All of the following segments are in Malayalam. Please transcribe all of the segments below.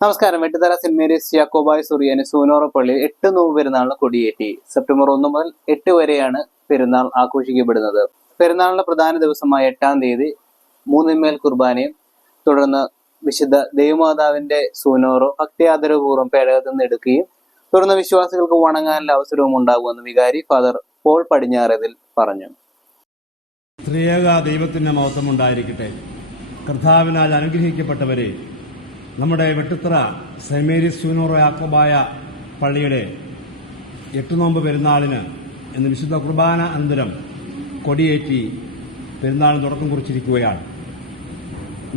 നമസ്കാരം. വെട്ടുതല സെന്റ് മേരീസ് യാക്കോബായ് സുറിയാനി സൂനോറപ്പള്ളി എട്ട് നോവ് പെരുന്നാളിന് കൊടിയേറ്റി. സെപ്റ്റംബർ ഒന്ന് മുതൽ എട്ട് വരെയാണ് പെരുന്നാൾ ആഘോഷിക്കപ്പെടുന്നത്. പെരുന്നാളിന്റെ പ്രധാന ദിവസമായ എട്ടാം തീയതി മൂന്നിന്മേൽ കുർബാനയും തുടർന്ന് വിശുദ്ധ ദേവമാതാവിന്റെ സൂനോറോ ഭക്തിയാദരപൂർവം പേടകത്തിൽ നിന്ന് എടുക്കുകയും തുടർന്ന് വിശ്വാസികൾക്ക് വണങ്ങാനുള്ള അവസരവും ഉണ്ടാകുമെന്ന് വികാരി ഫാദർ പോൾ പടിഞ്ഞാറതിൽ പറഞ്ഞു. ത്രിയേക ദൈവത്തിന്റെ മഹത്വം ഉണ്ടായിരിക്കട്ടെ. കർത്താവിനാൽ അനുഗ്രഹിക്കപ്പെട്ടവരെ നമ്മുടെ വെട്ടുത്തറ സെന്റ് മേരീസ് യാക്കോബായ പള്ളിയുടെ എട്ട് നോമ്പ് പെരുന്നാളിന് ഇന്ന് വിശുദ്ധ കുർബാന അന്തരം കൊടിയേറ്റി പെരുന്നാളിന് തുടക്കം കുറിച്ചിരിക്കുകയാണ്.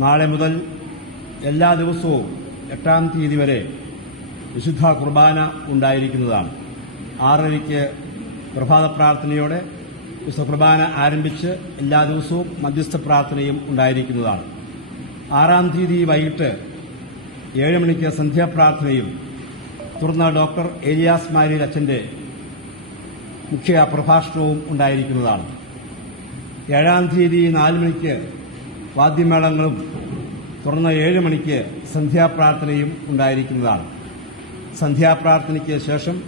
നാളെ മുതൽ എല്ലാ ദിവസവും എട്ടാം തീയതി വരെ വിശുദ്ധ കുർബാന ഉണ്ടായിരിക്കുന്നതാണ്. ആറരയ്ക്ക് പ്രഭാത പ്രാർത്ഥനയോടെ വിശുദ്ധ കുർബാന ആരംഭിച്ച് എല്ലാ ദിവസവും മധ്യസ്ഥ പ്രാർത്ഥനയും ഉണ്ടായിരിക്കുന്നതാണ്. ആറാം തീയതി വൈകിട്ട് ഏഴ് മണിക്ക് സന്ധ്യാപ്രാർത്ഥനയും തുടർന്ന് ഡോക്ടർ ഏലിയാസ് മാരിൽ അച്ഛന്റെ മുഖ്യ പ്രഭാഷണവും ഉണ്ടായിരിക്കുന്നതാണ്. ഏഴാം തീയതി നാല് മണിക്ക് വാദ്യമേളങ്ങളും തുടർന്ന് ഏഴ് മണിക്ക് സന്ധ്യാപ്രാർത്ഥനയും ഉണ്ടായിരിക്കുന്നതാണ്. സന്ധ്യാപ്രാർത്ഥനയ്ക്ക് ശേഷം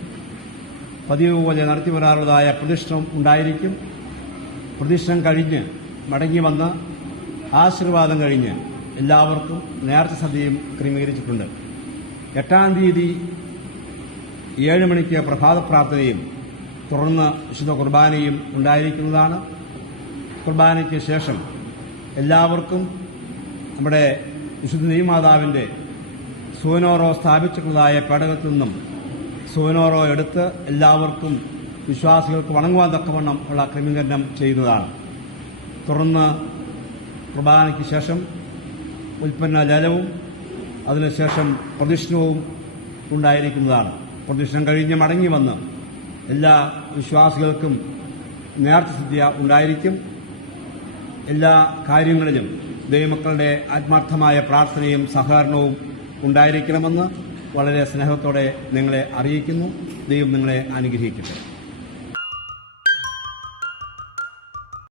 പതിവ് പോലെ നടത്തി വരാറുള്ളതായ ഉണ്ടായിരിക്കും. പ്രതിഷ്ഠം കഴിഞ്ഞ് മടങ്ങി വന്ന് ആശീർവാദം കഴിഞ്ഞ് എല്ലാവർക്കും നേർച്ച സദ്യയും ക്രമീകരിച്ചിട്ടുണ്ട്. എട്ടാം തീയതി ഏഴ് മണിക്ക് പ്രഭാത പ്രാർത്ഥനയും തുടർന്ന് വിശുദ്ധ കുർബാനയും ഉണ്ടായിരിക്കുന്നതാണ്. കുർബാനയ്ക്ക് ശേഷം എല്ലാവർക്കും നമ്മുടെ വിശുദ്ധ നെയ്മാതാവിന്റെ സൂനോറോ സ്ഥാപിച്ചിട്ടുള്ളതായ പേടകത്തിൽ നിന്നും സൂനോറോ എടുത്ത് എല്ലാവർക്കും വിശ്വാസികൾക്ക് വണങ്ങുവാൻ തക്കവണ്ണം ഉള്ള ക്രമീകരണം ചെയ്യുന്നതാണ്. തുടർന്ന് കുർബാനയ്ക്ക് ശേഷം ഉൽപ്പന്ന ലേലവും അതിനുശേഷം പ്രദക്ഷിണവും ഉണ്ടായിരിക്കുന്നതാണ്. പ്രദക്ഷിണം കഴിഞ്ഞ് മടങ്ങി വന്ന് എല്ലാ വിശ്വാസികൾക്കും നേർച്ചസിദ്ധ്യ ഉണ്ടായിരിക്കും. എല്ലാ കാര്യങ്ങളിലും ദൈവമക്കളുടെ ആത്മാർത്ഥമായ പ്രാർത്ഥനയും സഹകരണവും ഉണ്ടായിരിക്കണമെന്ന് വളരെ സ്നേഹത്തോടെ നിങ്ങളെ അറിയിക്കുന്നു. ദൈവം നിങ്ങളെ അനുഗ്രഹിക്കട്ടെ.